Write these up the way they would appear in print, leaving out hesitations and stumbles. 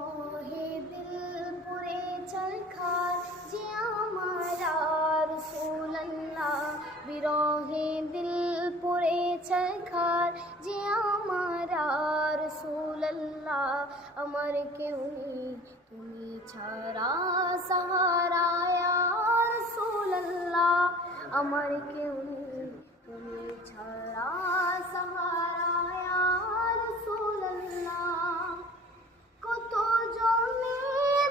বিরহে দিল পুরে চরখার যে আমার রাসূলুল্লাহ, বিরহে দিল পুরে চরখার যে আমার রাসূলুল্লাহ। আমার কেউ নেই তুমি ছাড়া সাহারা ইয়া রাসূলুল্লাহ, আমার কেউ নেই তুমি ছাড়া সাহারা ইয়া রাসূলুল্লাহ। কত জনে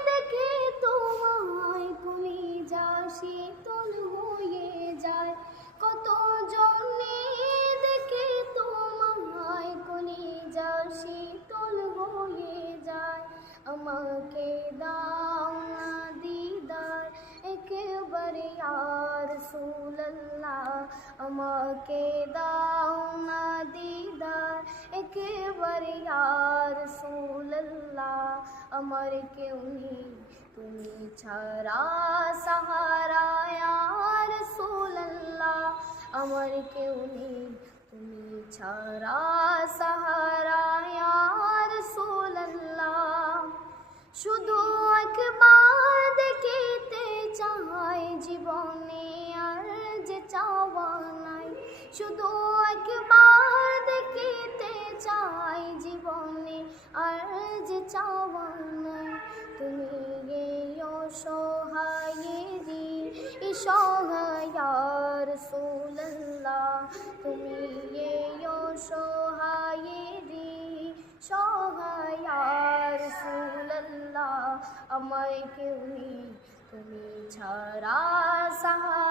দেখে তোমায় কলিজা শীতল হয়ে যায়, কত জনে দেখে তোমায় কলিজা শীতল হয়ে যায়। আমাকে দাও না দিদার একবারে ইয়া রাসূলুল্লাহ, আমাকে দাও না দিদার একবারে ইয়া রাসূলুল্লাহ। আমার কেউ নেই তুমি ছাড়া সাহারা ইয়া রাসূলুল্লাহ, আমার কেউ নেই তুমি ছাড়া সাহারা ইয়া রাসূলুল্লাহ। শুধু একবার দেখিতে চাই জীবনে আর যে চাওয়া নাই, শুধু একবার দেখিতে চাই জীবনে আর যে চাওয়া নাই। তুমি এই অসহায়েরই সহায় ইয়া রাসূলুল্লাহ, তুমি এই অসহায়েরই সহায় ইয়া রাসূলুল্লাহ। আমার কেউ নেই তুমি ছাড়া সাহারা